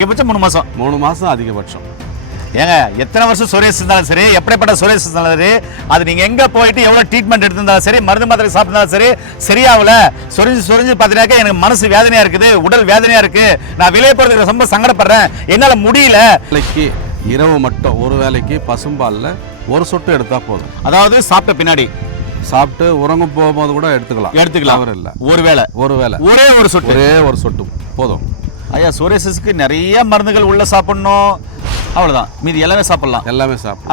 அதிகபட்சம் 3 மாசம் 3 மாதம் அதிகபட்சம். ஏங்க எத்தனை வருஷம் சொரியாசிஸ் இருந்தாலும் சரி, எப்படிப்பட்ட சொரியாசிஸ் இருந்தாலும் சரி, அது நீங்க எங்க போயிட்டு எவ்வளவு ட்ரீட்மெண்ட் எடுத்திருந்தாலும் சரி, மருந்து மாத்திரை சாப்பிட்டாலும் சரி, சரியாகல சொரிஞ்சு பார்த்தீங்கன்னாக்க எனக்கு மனசு வேதனையா இருக்குது, உடல் வேதனையா இருக்கு, நான் வெளியே போறதுக்கு ரொம்ப சங்கடப்படுறேன், என்னால முடியல. வேலைக்கு இரவு மட்டும் ஒரு வேலைக்கு பசும்பாலில் ஒரு சொட்டு எடுத்தால் போதும். அதாவது சாப்பிட்ட பின்னாடி சாப்பிட்டு உறங்கும் போகும்போது கூட எடுத்துக்கலாம். அவர் இல்லை, ஒரு வேளை ஒரே ஒரு சொட்டு போதும். ஐயா, சொரியாசிஸ்க்கு நிறைய மருந்துகள் உள்ள சாப்பிடணும், அவ்வளவுதான், மீதி எல்லாமே சாப்பிடலாம்.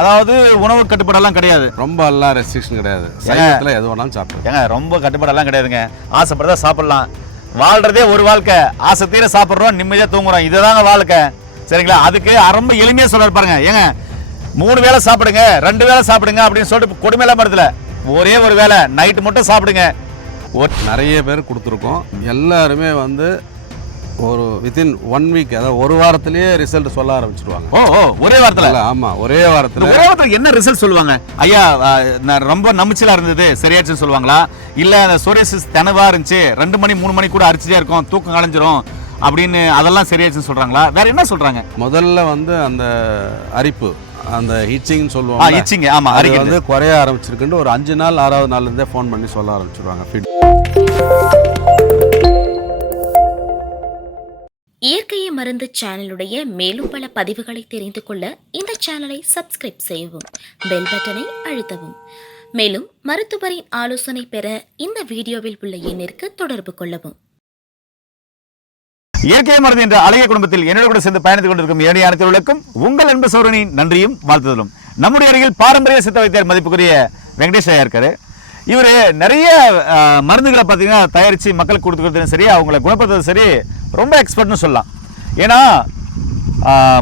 அதாவது உணவு கட்டுப்பாடெல்லாம் கிடையாது, ரொம்ப எல்லாம் ரெஸ்ட்ரிக்ஷன் கிடையாது, சைவத்தில் எது வேணாலும் சாப்பிடும். ஏங்க ரொம்ப கட்டுப்பாடெல்லாம் கிடையாதுங்க, ஆசைப்படுறதா சாப்பிடலாம். வாழ்றதே ஒரு வாழ்க்கை, ஆசை தீர சாப்பிட்றோம், நிம்மதியாக தூங்குறோம், இதுதாங்க வாழ்க்கை, சரிங்களா? அதுக்கு ரொம்ப எளிமையாக சொல்ல பாருங்க. ஏங்க 3 வேளை சாப்பிடுங்க, 2 வேளை சாப்பிடுங்க அப்படின்னு சொல்லிட்டு கொடுமையெல்லாம் மருத்துல ஒரே ஒரு வேளை நைட்டு மட்டும் சாப்பிடுங்க. நிறைய பேர் கொடுத்துருக்கோம், எல்லாருமே ஒரு வித்தின் 1 வீக், அதாவது ஒரு வாரத்திலேயே ரிசல்ட் சொல்ல ஆரம்பிச்சிருவாங்க. ஒரே வாரத்தில்? ஆமாம், ஒரே வாரத்தில். என்ன ரிசல்ட் சொல்லுவாங்க? ஐயா நான் ரொம்ப நம்பிச்சலா இருந்தது, சரியாச்சுன்னு சொல்லுவாங்களா? இல்லை அந்த சொரியாசிஸ் தெனவா இருந்துச்சு, 2 மணி 3 மணி கூட அரிச்சிட்டே இருக்கும், தூக்கம் கலைஞ்சிரும் அப்படின்னு, அதெல்லாம் சரியாச்சுன்னு சொல்றாங்களா? வேற என்ன சொல்றாங்க? முதல்ல அந்த அரிப்பு, அந்த ஹிச்சிங் சொல்லுவாங்க, ஹிச்சிங், ஆமா, அது குறைய ஆரம்பிச்சிருக்குன்னு ஒரு 5 நாள் 6வது நாள்ல இருந்தே ஃபோன் பண்ணி சொல்ல ஆரம்பிச்சிருவாங்க. இயற்கையை மருந்து சேனலுடைய மேலும் பல பதிவுகளை தெரிந்து கொள்ள இந்த சேனலை சப்ஸ்கிரைப் செய்யவும், பெல் பட்டனை அழுத்தவும். மேலும் மருத்துவரின் ஆலோசனை பெற இந்த வீடியோவில் உள்ள எண்ணிற்கு தொடர்பு கொள்ளவும். இயற்கை மருந்து என்ற அழகிய குடும்பத்தில் என்னோட கூட சேர்ந்து பயணித்துக் கொண்டிருக்கும் ஏனைய அனைத்துகளுக்கும் உங்கள் அன்பு சௌரனின் நன்றியும் வாழ்த்துதலும். நம்முடைய அருகில் பாரம்பரிய சித்த வைத்தியர் மதிப்புக்குரிய வெங்கடேஷ் ஐயா இருக்காரு. இவர் நிறைய மருந்துகளை பார்த்தீங்கன்னா தயாரித்து மக்களுக்கு கொடுத்துக்கிறதும் சரி, அவங்களை குணப்படுத்துறதும் சரி, ரொம்ப எக்ஸ்பர்ட்னு சொல்லலாம். ஏன்னா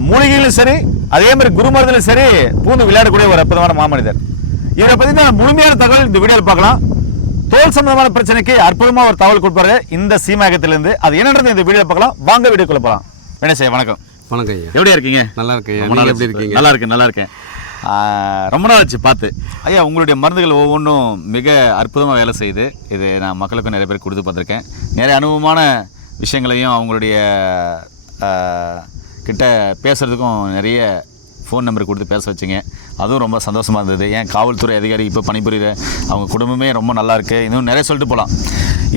மூலிகையிலும் சரி, அதே மாதிரி குரு மருந்துலையும் சரி பூந்து விளையாடக்கூடிய ஒரு அற்புதமான மாமனிதர். இவரை பற்றி முழுமையான தகவல் இந்த வீடியோவில் பார்க்கலாம். தோல் சம்பந்தமான பிரச்சனைக்கு அற்புதமாக ஒரு தகவல் கொடுப்பாரு இந்த சீமாகத்திலிருந்து. அது என்னன்றது இந்த வீடியோ பார்க்கலாம். வாங்க வீடியோக்குள்ள போகலாம். வெங்கடேஷ், வணக்கம். வணக்கம் ஐயா, எப்படி இருக்கீங்க? நல்லா இருக்கேன். நீங்கள் எப்படி இருக்கீங்க? நல்லா இருக்கேன். ரொம்ப நாள் ஆச்சு பார்த்து. ஐயா, உங்களுடைய மருந்துகள் ஒவ்வொன்றும் மிக அற்புதமாக வேலை செய்யுது. இது நான் மக்களுக்கும் நிறைய பேர் கொடுத்து பார்த்துருக்கேன். நிறைய அனுபவமான விஷயங்களையும் அவங்களுடைய கிட்ட பேசுகிறதுக்கும் நிறைய ஃபோன் நம்பர் கொடுத்து பேச வச்சிங்க. அதுவும் ரொம்ப சந்தோஷமாக இருந்தது. ஏன் காவல்துறை அதிகாரி இப்போ பணிபுரிகிற அவங்க குடும்பமே ரொம்ப நல்லா இருக்குது. இன்னும் நிறைய சொல்லிட்டு போகலாம்.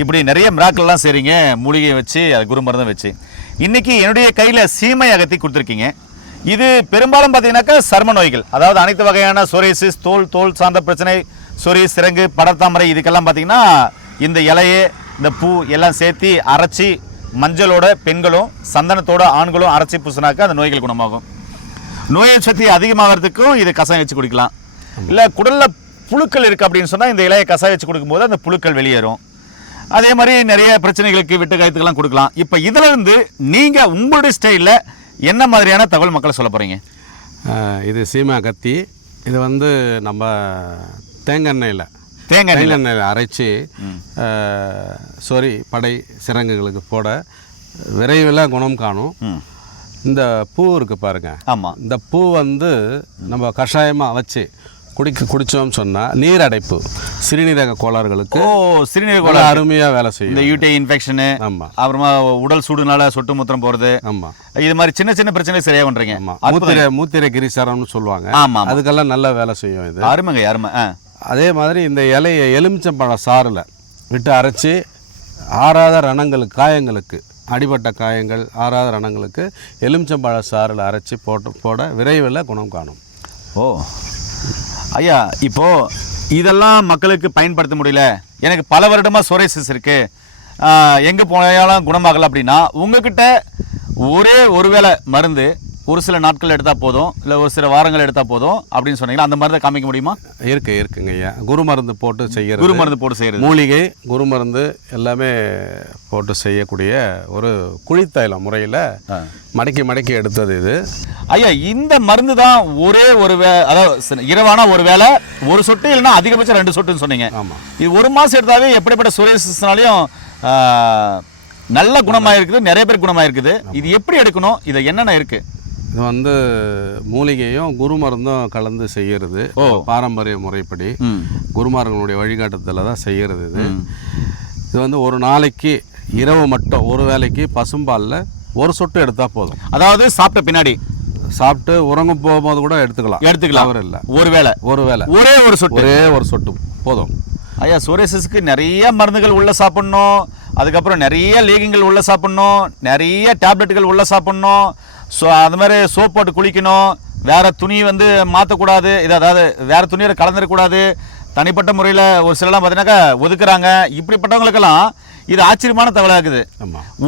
இப்படி நிறைய மிராக்கள்லாம் செய்கிறீங்க, மூலிகையை வச்சு, அது குரு மருந்தும் வச்சு. இன்றைக்கி என்னுடைய கையில் சீமை அகத்தி கொடுத்துருக்கீங்க. இது பெரும்பாலும் பார்த்தீங்கன்னாக்கா சர்ம நோய்கள், அதாவது அனைத்து வகையான சொரியாசிஸ், தோல் சார்ந்த பிரச்சனை, சொறி, சிரங்கு, படர்தாமரை, இதுக்கெல்லாம் பார்த்தீங்கன்னா இந்த இலையே, இந்த பூ எல்லாம் சேர்த்து அரைச்சி மஞ்சளோட பெண்களும் சந்தனத்தோட ஆண்களும் அரைச்சி பூசினாக்கா அந்த நோய்கள் குணமாகும். நோய் சக்தி அதிகமாகிறதுக்கும் இது கசாயம் வச்சு குடிக்கலாம். இல்லை குடலில் புழுக்கள் இருக்குது அப்படின்னு சொன்னால் இந்த இலையை கசாயம் வச்சு கொடுக்கும்போது அந்த புழுக்கள் வெளியேறும். அதே மாதிரி நிறைய பிரச்சனைகளுக்கு விட்டு காயத்துக்கெல்லாம் கொடுக்கலாம். இப்போ இதில் இருந்து நீங்கள் உங்களுடைய ஸ்டைலில் என்ன மாதிரியான தகவல் மக்களை சொல்ல போகிறீங்க? இது சீமா கத்தி. இது நம்ம தேங்காய் எண்ணெயில் அரைச்சி சொறி, படை, சிரங்குகளுக்கு போட விரைவில் குணம் காணும். இந்த பூ இருக்குது பாருங்க. ஆமாம், இந்த பூ நம்ம கஷாயமாக வச்சு குடித்தோம்னு சொன்னால் நீர் அடைப்பு, சிறுநீரக கோளாறுகளுக்கு சிறுநீரக கோளாறு அருமையாக வேலை செய்யும். இந்த யூடி இன்ஃபெக்ஷனு, ஆமாம், அப்புறமா உடல் சூடுனால சொட்டு மூத்திரம் போகிறது, ஆமாம், இது மாதிரி சின்ன சின்ன பிரச்சனை சரியாக பண்ணுறீங்க. மூத்திரை கிரிசாரம்னு சொல்லுவாங்க. ஆமாம், அதுக்கெல்லாம் நல்ல வேலை செய்யும் இது. அருமை. அதே மாதிரி இந்த இலையை எலுமிச்சம்பழ சாறில் விட்டு அரைச்சி ஆறாத ரணங்களுக்கு, காயங்களுக்கு, அடிபட்ட காயங்கள், ஆறாத ரணங்களுக்கு எலுமிச்சம்பழ சாறில் அரைச்சி போட விரைவில் குணம் காணும். ஐயா, இப்போது இதெல்லாம் மக்களுக்கு பயன்படுத்த முடியல, எனக்கு பல வருடமாக சொரியாசிஸ் இருக்குது, எங்கே போனாலும் குணமாகலை அப்படின்னா உங்ககிட்ட ஒரே ஒரு வேளை மருந்து ஒரு சில நாட்கள் எடுத்தால் போதும், இல்லை ஒரு சில வாரங்கள் எடுத்தால் போதும் அப்படின்னு சொன்னீங்கன்னா அந்த மருந்தை காமிக்க முடியுமா? இருக்குங்க ஐயா. குரு மருந்து போட்டு செய்கிறது, மூலிகை குரு மருந்து எல்லாமே போட்டு செய்யக்கூடிய ஒரு குழித்தைலம் முறையில் மடக்கி எடுத்தது இது. ஐயா, இந்த மருந்து தான் ஒரே ஒரு அதாவது இரவானா ஒரு வேளை ஒரு சொட்டு, இல்லைன்னா அதிகபட்சம் 2 சொட்டுன்னு சொன்னீங்க. ஆமாம். இது 1 மாதம் எடுத்தாவே எப்படிப்பட்ட சொரியாசிஸ்னாலையும் நல்ல குணமாயிருக்குது, நிறைய பேர் குணமாயிருக்குது. இது எப்படி எடுக்கணும்? இதில் என்னென்ன இருக்குது? இது மூலிகையும் குரு மருந்தும் கலந்து செய்கிறது. பாரம்பரிய முறைப்படி குருமார்களுடைய வழிகாட்டுதல தான் செய்கிறது. இது ஒரு நாளைக்கு இரவு மட்டும் ஒரு வேளைக்கு பசும்பாலில் ஒரு சொட்டு எடுத்தால் போதும். அதாவது சாப்பிட்ட பின்னாடி சாப்பிட்டு உறங்கும் போகும்போது கூட எடுத்துக்கலாம். அவர் இல்லை, ஒருவேளை ஒரே ஒரு சொட்டு போதும். ஐயா, சோரியாசிஸ்க்கு நிறைய மருந்துகள் உள்ள சாப்பிடணும், அதுக்கப்புறம் நிறைய லீகிங்கள் உள்ள சாப்பிடணும், நிறைய டேப்லெட்டுகள் உள்ள சாப்பிடணும், ஸோ அது மாதிரி சோப் போட்டு குளிக்கணும், வேற துணி வந்து மாற்றக்கூடாது, அதாவது வேற துணியோட கலந்துடக்கூடாது, தனிப்பட்ட முறையில் ஒரு சிலலாம் பார்த்தீங்கன்னாக்கா ஒதுக்குறாங்க. இப்படிப்பட்டவங்களுக்கெல்லாம் இது ஆச்சரியமான தகவலாக இருக்குது.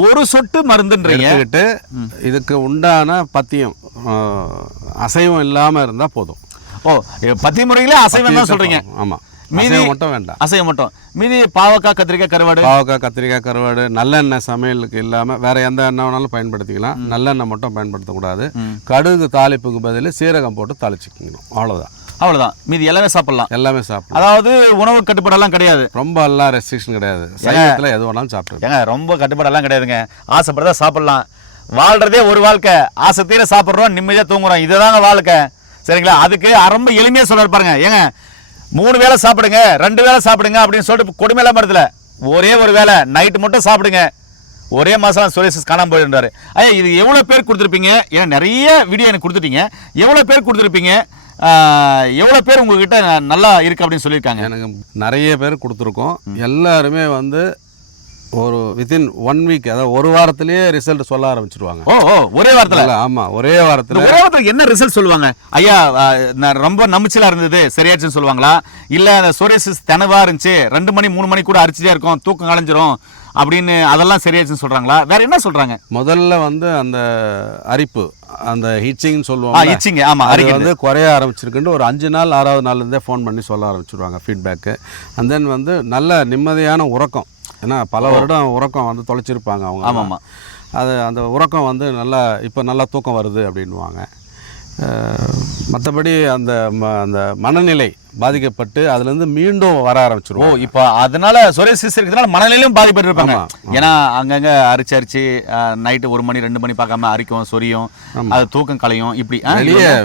ஒரு சொட்டு மருந்துன்றது இதுக்கு உண்டான பத்தியம் அசைவம் இல்லாமல் இருந்தால் போதும். பத்திய முறையிலே அசைவம் தான் சொல்றீங்க? ஆமாம், மீதி மட்டும் வேண்டாம், அசைவம் மட்டும். மீதி பாவக்காய் கத்திரிக்காய் கருவாடு நல்லெண்ணெய் சமையலுக்கு இல்லாமல் வேற எந்த எண்ணெய் வேணாலும் பயன்படுத்திக்கலாம். நல்லெண்ணெய் மட்டும் பயன்படுத்தக்கூடாது. கடுகு தாளிப்புக்கு பதில் சீரகம் போட்டு தாளிச்சுக்கணும், அவ்வளோதான். மீதி எல்லாமே சாப்பிடலாம். அதாவது உணவு கட்டுப்பாடெல்லாம் கிடையாது, ரொம்ப எல்லாம் ரெஸ்ட்ரிக்ஷன் கிடையாது. சைவத்தில் எது வேணாலும் சாப்பிட்டு ரொம்ப கட்டுப்பாடெல்லாம் கிடையாதுங்க. ஆசைப்படுறதா சாப்பிடலாம். வாழ்றதே ஒரு வாழ்க்கை, ஆசை தீர சாப்பிட்றோம், நிம்மதியாக தூங்குறோம், இதுதாங்க வாழ்க்கை. சரிங்களா? அதுக்கு ரொம்ப எளிமையாக சொல்ல பாருங்க. 3 வேளை சாப்பிடுங்க, 2 வேளை சாப்பிடுங்க அப்படின்னு சொல்லிட்டு கொடுமையெல்லாம் படுத்தல. ஒரே ஒரு வேளை நைட்டு மட்டும் சாப்பிடுங்க, ஒரே மாதம் சோரியாசிஸ் காணாமல் போயிடுறாரு. ஐயா, இது எவ்வளோ பேர் கொடுத்துருப்பீங்க? ஏன்னா நிறைய வீடியோ எனக்கு கொடுத்துட்டீங்க. எவ்வளோ பேர் கொடுத்துருப்பீங்க? எவ்வளோ பேர் உங்ககிட்ட நல்லா இருக்கு அப்படின்னு சொல்லியிருக்காங்க? எனக்கு நிறைய பேர் கொடுத்துருக்கோம். எல்லாருமே வந்து ஒரு வித்தின் 1 வீக், அதாவது ஒரு வாரத்திலேயே ரிசல்ட் சொல்ல ஆரம்பிச்சிருவாங்க. ஒரே வாரத்தில்? ஆமாம், ஒரே வாரத்தில். என்ன ரிசல்ட் சொல்லுவாங்க? ஐயா, நான் ரொம்ப நம்பிச்சலா இருந்தது, சரியாச்சுன்னு சொல்லுவாங்களா? இல்லை அந்த சோரியாசிஸ் தினவா இருந்துச்சு, 2 மணி 3 மணி கூட அரிச்சிட்டே இருக்கும், தூக்கம் கலைஞ்சிரும் அப்படின்னு அதெல்லாம் சரியாச்சுன்னு சொல்றாங்களா? வேற என்ன சொல்றாங்க? முதல்ல வந்து அந்த அரிப்பு, அந்த ஹிச்சிங் சொல்லுவாங்க. ஹிச்சிங், ஆமா, அது வந்து குறைய ஆரம்பிச்சிருக்குன்னு ஒரு 5 நாள் 6வது நாள்லேருந்தே ஃபோன் பண்ணி சொல்ல ஆரம்பிச்சிருவாங்க ஃபீட்பேக்கு. அண்ட் தென் வந்து நல்ல நிம்மதியான உறக்கம். ஏன்னா பல வருடம் உறக்கம் வந்து தொலைச்சிருப்பாங்க அவங்க. ஆமாம், அது அந்த உறக்கம் வந்து நல்லா இப்போ நல்லா தூக்கம் வருது அப்படின்வாங்க. மற்றபடி அந்த மனநிலை பாதிக்கப்பட்டு அதுலேருந்து மீண்டும் வர ஆரம்பிச்சிருவோம். இப்போ அதனால சோரியாசிஸ் இருக்கிறதுனால மனநிலையும் பாதிப்பட்டு இருப்பாங்க. ஏன்னா அங்கங்கே அரிச்சு நைட்டு 1 மணி 2 மணி பார்க்காம அரிக்கும், சொரியும், அது தூக்கம் கலையும். இப்படி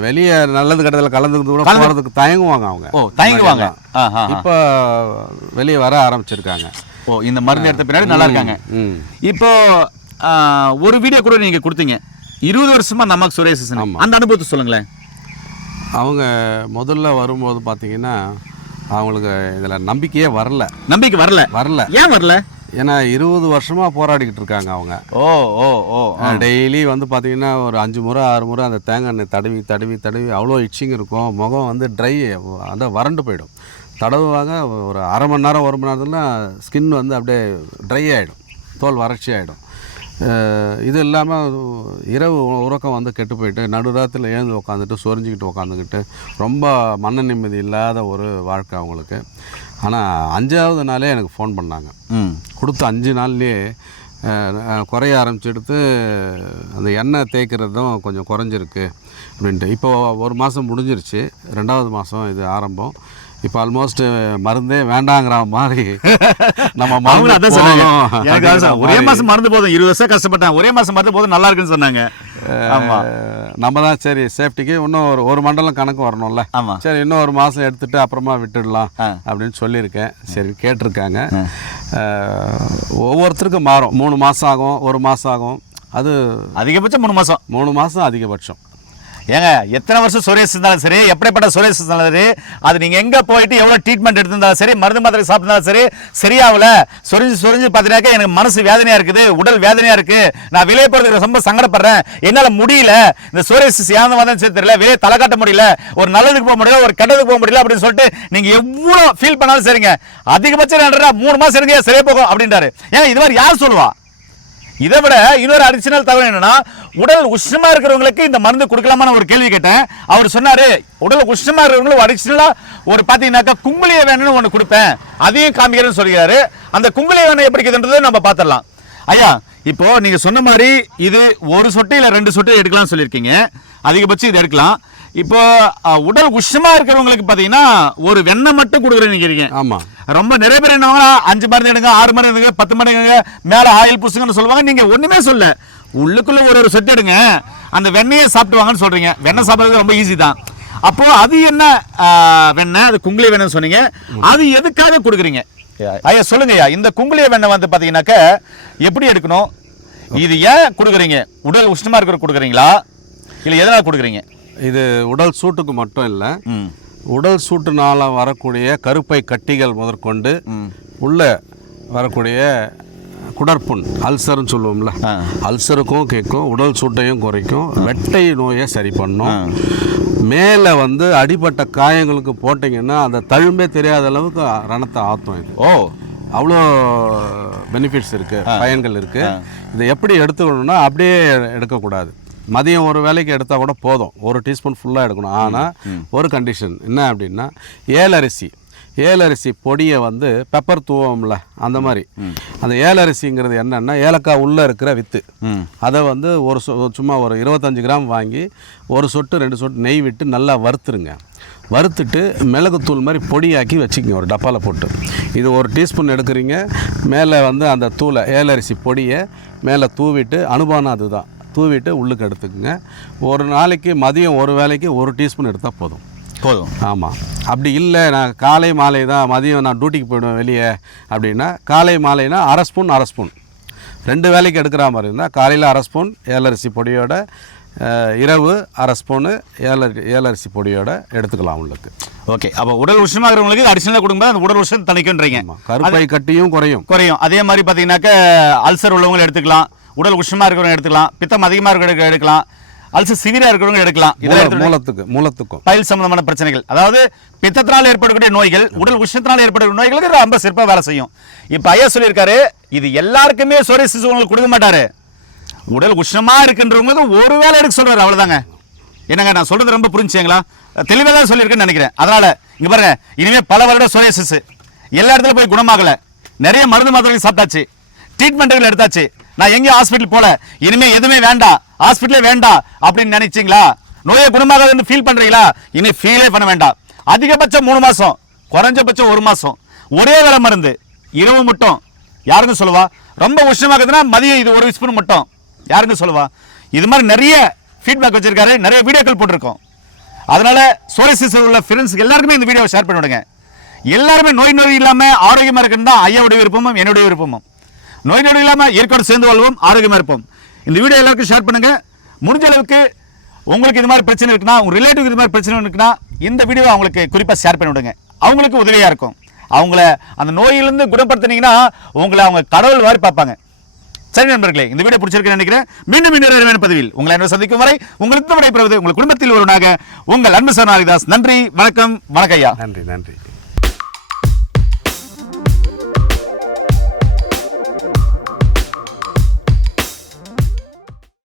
வெளியே நல்லது கெட்டதில் கலந்துக்கிறது கூட போகிறதுக்கு தயங்குவாங்க அவங்க. தயங்குவாங்க. இப்போ வெளியே வர ஆரம்பிச்சிருக்காங்க. இந்த மருந்து எடுத்த பின்னாடி நல்லா இருக்காங்க. இப்போ ஒரு வீடியோ கூட நீங்க கொடுத்தீங்க, 20 வருஷமா நமக்கு சோரியாசிஸ், அந்த அனுபவத்தை சொல்லுங்களேன். அவங்க முதல்ல வரும்போது பார்த்தீங்கன்னா அவங்களுக்கு இதில் நம்பிக்கையே வரல. ஏன் வரல? ஏன்னா 20 வருஷமாக போராடிக்கிட்டு இருக்காங்க அவங்க. டெய்லி வந்து பார்த்தீங்கன்னா ஒரு 5 முறை 6 முறை அந்த தேங்காய் எண்ணெய் தடவி தடவி தடவி அவ்வளோ இச்சிங் இருக்கும். முகம் வந்து ட்ரை, அந்த வறண்டு போயிடும். தடவுவாங்க, ஒரு அரை மணி நேரம் 1 மணி நேரத்தில் ஸ்கின் வந்து அப்படியே ட்ரை ஆகிடும், தோல் வறட்சி ஆகிடும். இது இல்லாமல் இரவு உறக்கம் வந்து கெட்டு போயிட்டு நடுராத்தில் எழுந்து உட்காந்துட்டு சொரிஞ்சிக்கிட்டு உட்காந்துக்கிட்டு ரொம்ப மன நிம்மதி இல்லாத ஒரு வாழ்க்கை அவங்களுக்கு. ஆனால் 5வது நாளே எனக்கு ஃபோன் பண்ணாங்க. கொடுத்த 5 நாள்லேயே குறைய ஆரம்பிச்செடுத்து அந்த எண்ணெய் தேய்க்கிறதும் கொஞ்சம் குறைஞ்சிருக்கு அப்படின்ட்டு. இப்போது 1 மாதம் முடிஞ்சிருச்சு, 2வது மாதம் இது ஆரம்பம். இப்போ ஆல்மோஸ்ட் மருந்தே வேண்டாங்கிற மாதிரி நம்ம ஒரே மாதம் மருந்து போதும், 20 வருஷம் கஷ்டப்பட்டேன், ஒரே மாதம் மருந்து போதும் நல்லா இருக்குன்னு சொன்னாங்க. ஆமாம், நம்ம தான் சரி சேஃப்டிக்கு இன்னும் ஒரு மண்டலம் கணக்கு வரணும்ல. ஆமாம், சரி இன்னும் 1 மாதம் எடுத்துகிட்டு அப்புறமா விட்டுடலாம் அப்படின்னு சொல்லியிருக்கேன். சரி கேட்டிருக்காங்க. ஒவ்வொருத்தருக்கும் மாறும், 3 மாதம் ஆகும், 1 மாதம் ஆகும். அது அதிகபட்சம் 3 மாதம் அதிகபட்சம். ஏங்க, எத்தனை வருஷம் சோரியாசிஸ் இருந்தாலும் சரி, எப்படிப்பட்ட சோரியாசிஸ் இருந்தாலும் சரி, அது நீங்கள் எங்கே போயிட்டு எவ்வளோ ட்ரீட்மெண்ட் எடுத்திருந்தாலும் சரி, மருந்து மாத்திரை சாப்பிட்டாலும் சரி, சரியாகல. சொரிஞ்சு பார்த்தீங்கன்னாக்கா எனக்கு மனசு வேதனையாக இருக்குது, உடல் வேதனையாக இருக்குது, நான் வெளியே போகிறதுக்கு ரொம்ப சங்கடப்படுறேன், என்னால் முடியல, இந்த சோரியாசிஸ் ஏன் வந்தாலும் சரி தெரியல, வெளியே தலை காட்ட முடியல, ஒரு நல்லதுக்கு போக முடியல, ஒரு கெட்டதுக்கு போக முடியல அப்படின்னு சொல்லிட்டு நீங்கள் எவ்வளோ ஃபீல் பண்ணாலும் சரிங்க, அதிகபட்சம் 3 மாதம் இருங்க சரியாக போகும் அப்படின்றாரு. ஏன்னா இது மாதிரி யார் சொல்லுவா? இதை விட இன்னொரு அடிஷனல் தகவல் என்னன்னா, உடல் உஷ்ணமா இருக்கிறவங்களுக்கு இந்த மருந்து கொடுக்கலாமா ஒரு கேள்வி கேட்டேன். அவர் சொன்னாரு, உடல் உஷ்ணமா இருக்கிறவங்களுக்கு அடிஷனலா ஒரு பாத்தீங்கன்னாக்கா குங்குளிய வேணும்னு ஒன்று கொடுப்பேன், அதையும் காமிக்கிறேன்னு சொல்கிறாரு. அந்த குங்குளிய வேணும் எப்படி இருக்குதுன்றதை நம்ம பார்த்துடலாம். ஐயா, இப்போ நீங்க சொன்ன மாதிரி இது 1 சொட்டு இல்லை 2 சொட்டு எடுக்கலாம்னு சொல்லியிருக்கீங்க, அதிகபட்சம் இது எடுக்கலாம். இப்போ உடல் உஷ்ணமா இருக்கிறவங்களுக்கு பாத்தீங்கன்னா ஒரு வெண்ணெய் மட்டும் கொடுக்குறேன்னு நினைக்கிறீங்க. ஆமா, ரொம்ப நிறைய பேர் என்ன 5 மருந்து எடுங்க, 6 மருந்து எடுங்க, 10 மருந்து எடுங்க, மேல ஆயில் பூசுங்கன்னு சொல்லுவாங்க. நீங்க ஒண்ணுமே சொல்ல, உள்ளுக்குள்ள ஒரு சொட்டு எடுங்க, அந்த வெண்ணெயை சாப்பிட்டுவாங்கன்னு சொல்றீங்க. வெண்ணெய் சாப்பிடுறது ரொம்ப ஈஸி தான். அப்போ அது என்ன வெண்ணெய்? அது குங்குளிய வெண்ணெய் சொன்னீங்க, அது எதுக்காக கொடுக்குறீங்க? ஐயா சொல்லுங்க ஐயா, இந்த குங்குளிய வெண்ணெய் வந்து பாத்தீங்கன்னாக்க எப்படி எடுக்கணும், இது ஏன் கொடுக்குறீங்க? உடல் உஷ்ணமாக இருக்கிற கொடுக்குறீங்களா இல்லை எதனால் கொடுக்குறீங்க? இது உடல் சூட்டுக்கு மட்டும் இல்லை, ம் உடல் சூட்டுனால வரக்கூடிய கருப்பை கட்டிகள் முதற்கொண்டு உள்ள வரக்கூடிய குடற்புண் அல்சர்னு சொல்லுவோம்ல, அல்சருக்கும் கேட்கும், உடல் சூட்டையும் குறைக்கும், வெட்டை நோயை சரி பண்ணும். மேலே வந்து அடிபட்ட காயங்களுக்கு போட்டிங்கன்னா அந்த தழும்பே தெரியாத அளவுக்கு ரணத்தை ஆற்றும். இது அவ்வளோ பெனிஃபிட்ஸ் இருக்குது, பயன்கள் இருக்குது. இதை எப்படி எடுத்துக்கணும்னா அப்படியே எடுக்கக்கூடாது. மதியம் ஒரு வேலைக்கு எடுத்தால் கூட போதும், 1 டீஸ்பூன் ஃபுல்லாக எடுக்கணும். ஆனால் ஒரு கண்டிஷன் என்ன அப்படின்னா, ஏலரிசி பொடியை வந்து பெப்பர் தூவோம்ல அந்த மாதிரி, அந்த ஏலரிசிங்கிறது என்னென்னா ஏலக்காய் உள்ளே இருக்கிற வித்து, அதை வந்து சும்மா ஒரு 25 கிராம் வாங்கி 1 சொட்டு 2 சொட்டு நெய் விட்டு நல்லா வறுத்துருங்க. வறுத்துட்டு மிளகுத்தூள் மாதிரி பொடியாக்கி வச்சுக்கோங்க ஒரு டப்பாவில் போட்டு. இது 1 டீஸ்பூன் எடுக்கிறீங்க, மேலே வந்து அந்த தூளை ஏலரிசி பொடியை மேலே தூவிட்டு, அனுபவம் அதுதான், தூவிட்டு உள்ளுக்கு எடுத்துக்கோங்க. ஒரு நாளைக்கு மதியம் ஒரு வேளைக்கு 1 டீஸ்பூன் எடுத்தால் போதும். ஆமாம். அப்படி இல்லை நான் காலை மாலை தான், மதியம் நான் டியூட்டிக்கு போயிடுவேன் வெளியே அப்படின்னா, காலை மாலைனா அரை ஸ்பூன் 2 வேளைக்கு எடுக்கிற மாதிரி இருந்தால் காலையில் 1/2 ஸ்பூன் ஏலரிசி பொடியோட, இரவு 1/2 ஸ்பூனு ஏலரிசி பொடியோட எடுத்துக்கலாம் உள்ளுக்கு. ஓகே. அப்போ உடல் உஷ்ணமாக இருக்கிறவங்களுக்கு அடிஷனலாக கொடுக்கும்போது அந்த உடல் உஷ்ணம் தணிக்குன்றீங்க. கருப்பை கட்டியும் குறையும். அதே மாதிரி பார்த்தீங்கன்னாக்க அல்சர் உள்ளவங்க எடுத்துக்கலாம், உடல் உஷ்ணமாக இருக்கிறவங்க எடுத்துக்கலாம், பித்தம் அதிகமாக இருக்கிறவங்க எடுக்கலாம், அல்சர் சிவியரா இருக்கிறவங்க எடுக்கலாம். மூலத்துக்கும் பைல் சம்பந்தமான பிரச்சனைகள், அதாவது பித்தத்தினால் ஏற்படக்கூடிய நோய்கள், உடல் உஷ்ணத்தினால் ஏற்படக்கூடிய நோய்களுக்கு ரொம்ப சிறப்பாக வேலை செய்யும். இப்போ ஐயா சொல்லியிருக்காரு, இது எல்லாருக்குமே சோரியாசிஸ் உங்களுக்கு கொடுக்க மாட்டாரு. உடல் உஷ்ணமா இருக்குன்றவங்களுக்கு ஒரு வேலை எடுக்க சொல்றாரு, அவ்வளவுதாங்க. என்னங்க நான் சொல்றது ரொம்ப புரிஞ்சுங்களா? தெளிவாக தான் சொல்லியிருக்கேன்னு நினைக்கிறேன். அதனால இங்க பாருங்க, இனிமே பல வருடம் சோரியாசிஸ் எல்லா இடத்துல போய் குணமாகல, நிறைய மருந்து மாத்திரைகள் சாப்பிட்டாச்சு, ட்ரீட்மெண்ட்டுகள் எடுத்தாச்சு, நான் எங்கேயும் ஹாஸ்பிட்டல் போல, இனிமே எதுவுமே வேண்டாம், ஹாஸ்பிட்டலே வேண்டாம் அப்படின்னு நினைச்சீங்களா? நோயை குணமாகாதுன்னு ஃபீல் பண்றீங்களா? இனி ஃபீலே பண்ண வேண்டாம். அதிகபட்சம் 3 மாசம், குறைஞ்சபட்சம் 1 மாசம், ஒரே வேலை மருந்து, இரவு மட்டும். யாருங்க சொல்லுவா? ரொம்ப உஷ்ணமாகுதுன்னா மதியம் இது 1 ஸ்பூன் மட்டும். யாருங்க சொல்லுவா? இது மாதிரி நிறைய ஃபீட்பேக் வச்சிருக்காரு, நிறைய வீடியோக்கள் போட்டிருக்கோம். அதனால சோரியாசிஸ் உள்ள ஃப்ரெண்ட்ஸ்க்கு எல்லாருக்குமே இந்த வீடியோவை ஷேர் பண்ணி விடுங்க. எல்லாருமே நோய் இல்லாமல் ஆரோக்கியமாக இருக்குன்னு தான் ஐயாவுடைய விருப்பமும் என்னுடைய விருப்பமும். நோய் இல்லாமல் இயற்கையோடு சேர்ந்து வாழ்வோம், ஆரோக்கியமாக இருப்போம். இந்த வீடியோ எல்லாருக்கும் ஷேர் பண்ணுங்க. முடிஞ்ச அளவுக்கு உங்களுக்கு இது மாதிரி பிரச்சனை இருக்குன்னா, உங்கள் ரிலேட்டிவ் இது மாதிரி பிரச்சனை இருக்குன்னா இந்த வீடியோ அவங்களுக்கு குறிப்பாக ஷேர் பண்ணி விடுங்க. அவங்களுக்கு உதவியாக இருக்கும். அவங்கள அந்த நோயிலிருந்து குணப்படுத்தினீங்கன்னா உங்களை அவங்க கடவுள் மாதிரி பார்ப்பாங்க. சரி நண்பர்களே, இந்த வீடியோ பிடிச்சிருக்குன்னு நினைக்கிறேன். மீண்டும் இன்னொரு பதிவில் உங்களை சந்திக்கும் வரை உங்களுக்கு விடைபெறுவது உங்கள் குடும்பத்தில் ஒருவனாக உங்கள் அன்பு சரண் ஹரிதாஸ். நன்றி, வணக்கம், வணக்கம் ஐயா. நன்றி.